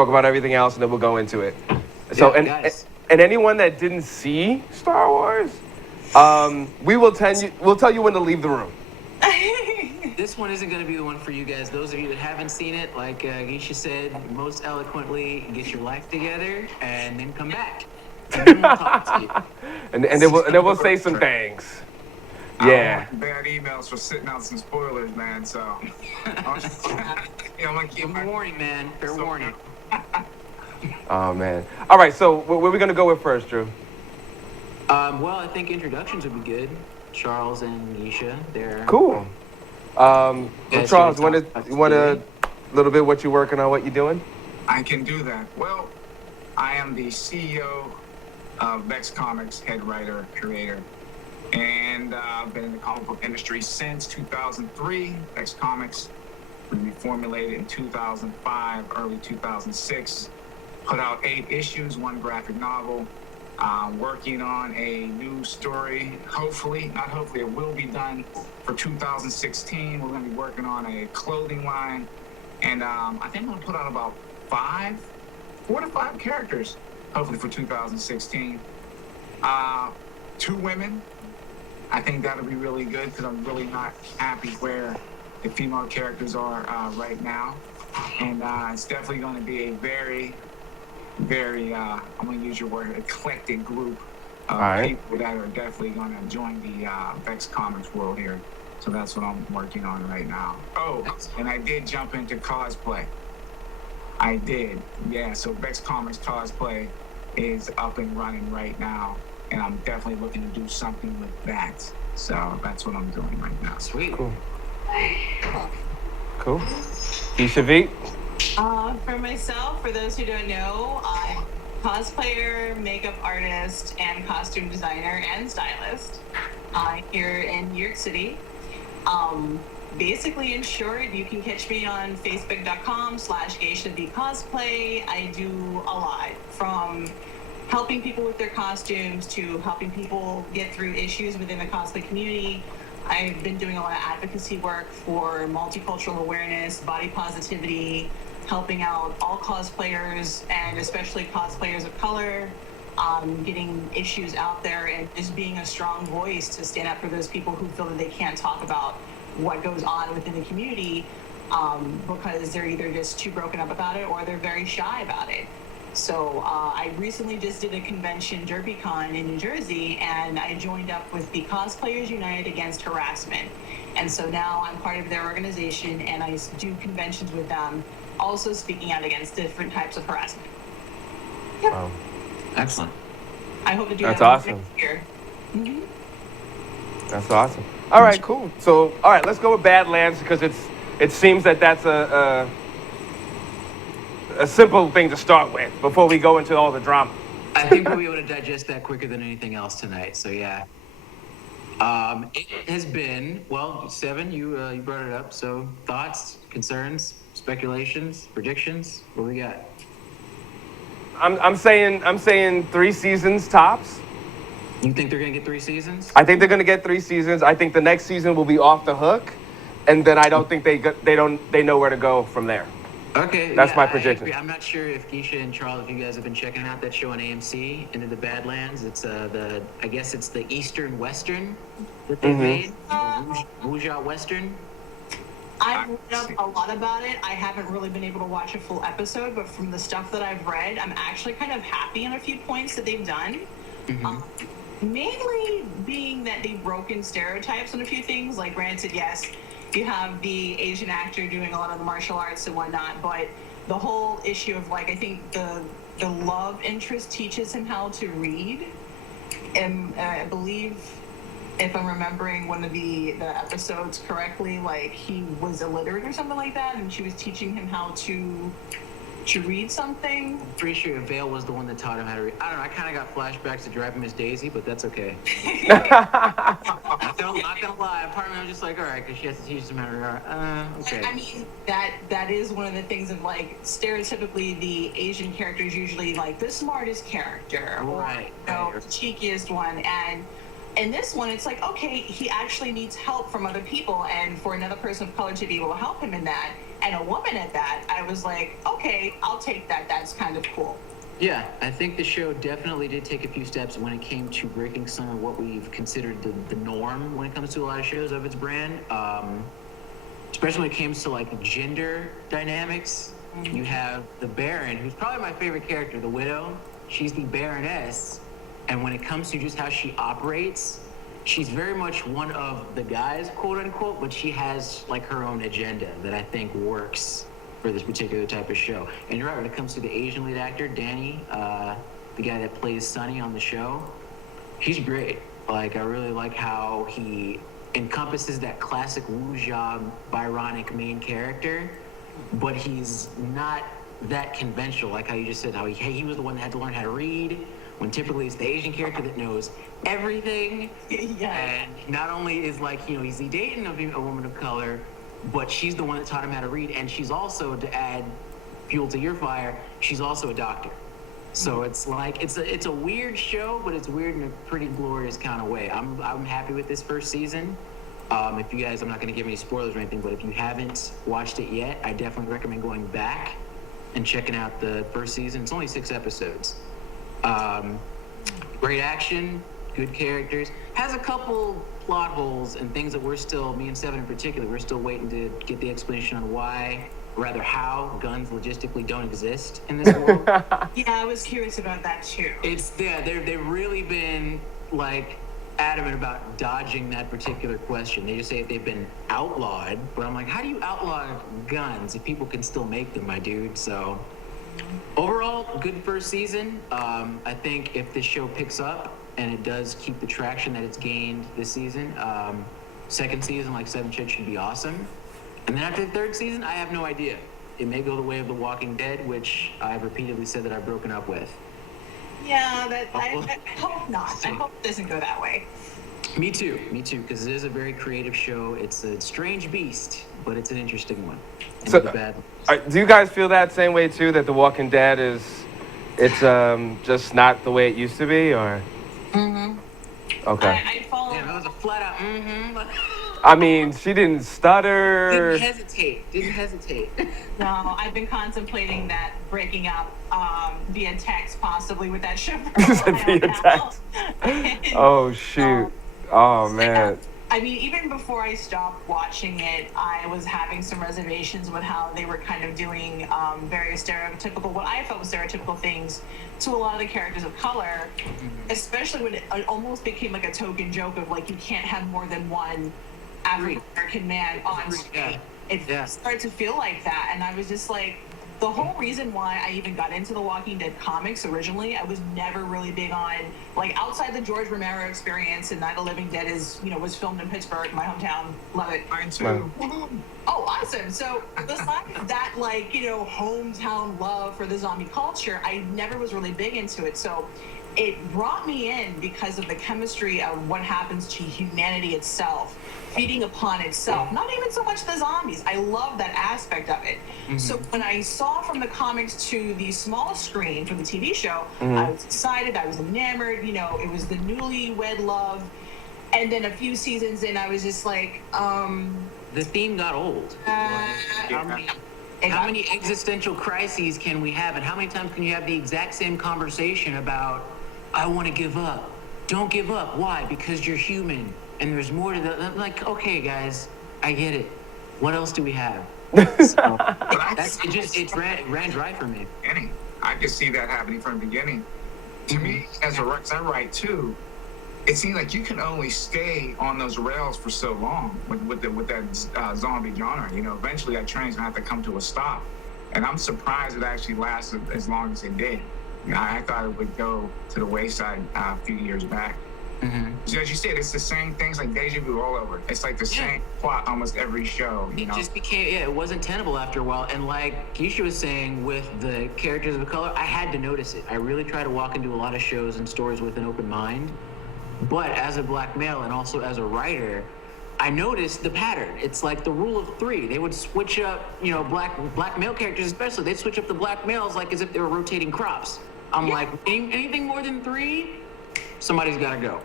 talk about everything else, and then we'll go into it. So, Yeah, guys. and anyone that didn't see Star Wars, we'll tell you when to leave the room. This one isn't going to be the one for you guys. Those of you that haven't seen it, like Geisha said most eloquently, get your life together and then come back. And then we'll talk to you. And then we'll say some things. Yeah. Bad emails for sitting out some spoilers, man. So, I'm gonna keep Fair warning, man. Fair warning. Oh man. All right. So where are we gonna go with first, Drew? Well, I think introductions would be good. Charles and Geisha, they're Cool. So Yeah, Charles, so you want a little bit what you're working on, what you're doing? I can do that. Well, I am the CEO of Vex Comics, head writer, creator. And I've been in the comic book industry since 2003. Vex Comics was reformulated in 2005, early 2006. Put out 8 issues, 1 graphic novel. Working on a new story. Hopefully, not hopefully, it will be done for 2016. We're going to be working on a clothing line. And I think I'm going to put out about 4 to 5 characters, hopefully for 2016. 2 women. I think that'll be really good because I'm really not happy where the female characters are right now. And it's definitely going to be a very, I'm going to use your word, eclectic group of people that are definitely going to join the Vex Comics world here. So that's what I'm working on right now. Oh, and I did jump into cosplay. I did, yeah. So Vex Comics cosplay is up and running right now. And I'm definitely looking to do something with that. So that's what I'm doing right now. sweet. Cool. Geisha V? For myself, for those who don't know, I'm cosplayer, makeup artist, and costume designer and stylist here in New York City. Basically, in short, you can catch me on facebook.com/GeishaVCosplay. I do a lot, from helping people with their costumes to helping people get through issues within the cosplay community. I've been doing a lot of advocacy work for multicultural awareness, body positivity, helping out all cosplayers and especially cosplayers of color, getting issues out there and just being a strong voice to stand up for those people who feel that they can't talk about what goes on within the community because they're either just too broken up about it or they're very shy about it. So I recently just did a convention, DerbyCon in New Jersey, and I joined up with the Cosplayers United Against Harassment. And so now I'm part of their organization and I do conventions with them, also speaking out against different types of harassment. Yep. Wow. Excellent. I hope to do That's that awesome. next year. Mm-hmm. That's awesome. All right, cool. So, all right, let's go with Badlands because it seems that that's a simple thing to start with before we go into all the drama. I think we'll be able to digest that quicker than anything else tonight. So yeah. It has been, well, Seven, you brought it up. So thoughts, concerns, speculations, predictions. What we got? I'm saying 3 seasons tops. You think they're gonna get 3 seasons? I think they're gonna get 3 seasons. I think the next season will be off the hook, and then I don't think they know where to go from there. Okay, That's yeah, my I prediction. agree. I'm not sure if Geisha and Charles, if you guys have been checking out that show on AMC, Into the Badlands. It's I guess it's the Eastern Western that they made, Wuxia Western. I've read up a lot about it. I haven't really been able to watch a full episode, but from the stuff that I've read, I'm actually kind of happy on a few points that they've done. Mainly being that they've broken stereotypes on a few things. Like, granted, yes, you have the Asian actor doing a lot of the martial arts and whatnot, but the whole issue of, like, I think the love interest teaches him how to read. And I believe, if I'm remembering one of the episodes correctly, like, he was illiterate or something like that, and she was teaching him how to read something. Pretty sure Vale was the one that taught him how to read. I don't know. I kind of got flashbacks to Driving Miss Daisy, but that's okay. Not gonna lie. Part of me was just like, all right, because she has to teach him how to read. Okay. I mean, that is one of the things of, like, stereotypically the Asian character is usually like the smartest character, or Right. the cheekiest one, and in this one, it's like, okay, he actually needs help from other people, and for another person of color to be able to help him in that, and a woman at that, I was like, okay, I'll take that. That's kind of cool. Yeah, I think the show definitely did take a few steps when it came to breaking some of what we've considered the norm when it comes to a lot of shows of its brand. Especially when it comes to like gender dynamics. You have the Baron, who's probably my favorite character, the Widow. She's the Baroness. And when it comes to just how she operates, she's very much one of the guys, quote unquote, but she has like her own agenda that I think works for this particular type of show. And you're right, when it comes to the Asian lead actor, Danny, the guy that plays Sonny on the show, he's great. Like, I really like how he encompasses that classic wuxia Byronic main character, but he's not that conventional, like how you just said, how he was the one that had to learn how to read, when typically it's the Asian character that knows everything. Yeah. And not only is like, you know, is he dating a woman of color, but she's the one that taught him how to read, and she's also, to add fuel to your fire, she's also a doctor. So it's like it's a weird show, but it's weird in a pretty glorious kind of way. I'm happy with this first season. If you guys, I'm not going to give any spoilers or anything, but if you haven't watched it yet, I definitely recommend going back and checking out the first season. It's only 6 episodes. Great action, good characters. Has a couple plot holes and things that we're still, me and Seven in particular, we're still waiting to get the explanation on why, or rather how, guns logistically don't exist in this world. Yeah, I was curious about that too. They've really been like adamant about dodging that particular question. They just say they've been outlawed, but I'm like, how do you outlaw guns if people can still make them, my dude? So overall, good first season. I think if this show picks up and it does keep the traction that it's gained this season, second season, like Seven said, should be awesome. And then after the third season, I have no idea. It may go the way of The Walking Dead, which I've repeatedly said that I've broken up with. Yeah, I hope not. I hope it doesn't go that way. Me too, because it is a very creative show. It's a strange beast, but it's an interesting one. And So, bad. do you guys feel that same way too? That The Walking Dead it's just not the way it used to be, or? Okay. I follow. Yeah, that was a flat out. I mean, she didn't stutter. Didn't hesitate. No, I've been contemplating that breaking up via text, possibly with that show. Via text. Oh shoot. Oh man. I mean, even before I stopped watching it, I was having some reservations with how they were kind of doing various stereotypical, what I felt was stereotypical things to a lot of the characters of color, especially when it almost became like a token joke of like, you can't have more than one African American man on screen. It started to feel like that, and I was just like, the whole reason why I even got into the Walking Dead comics originally, I was never really big on, like, outside the George Romero experience, and Night of the Living Dead was filmed in Pittsburgh, my hometown. Love it. Mine too. Oh, awesome. So besides that, like, hometown love for the zombie culture, I never was really big into it. So it brought me in because of the chemistry of what happens to humanity itself, feeding upon itself, not even so much the zombies. I love that aspect of it. So when I saw from the comics to the small screen for the TV show, I was excited, I was enamored, it was the newlywed love. And then a few seasons in, I was just like, The theme got old. How many existential crises can we have, and how many times can you have the exact same conversation about, I want to give up. Don't give up. Why? Because you're human, and there's more to that. I'm like, okay, guys, I get it. What else do we have? So, it ran dry for me. I could see that happening from the beginning. To me, as a writer too, it seems like you can only stay on those rails for so long with that zombie genre. Eventually that train's gonna have to come to a stop, and I'm surprised it actually lasted as long as it did. I thought it would go to the wayside a few years back. So as you said, it's the same things, like deja vu all over. It's like the same plot almost every show. It just became, it wasn't tenable after a while. And like Geisha was saying, with the characters of color, I had to notice it. I really try to walk into a lot of shows and stories with an open mind. But as a black male and also as a writer, I noticed the pattern. It's like the rule of 3. They would switch up, black male characters especially. They'd switch up the black males like as if they were rotating crops. I'm like, anything more than 3, somebody's got to go.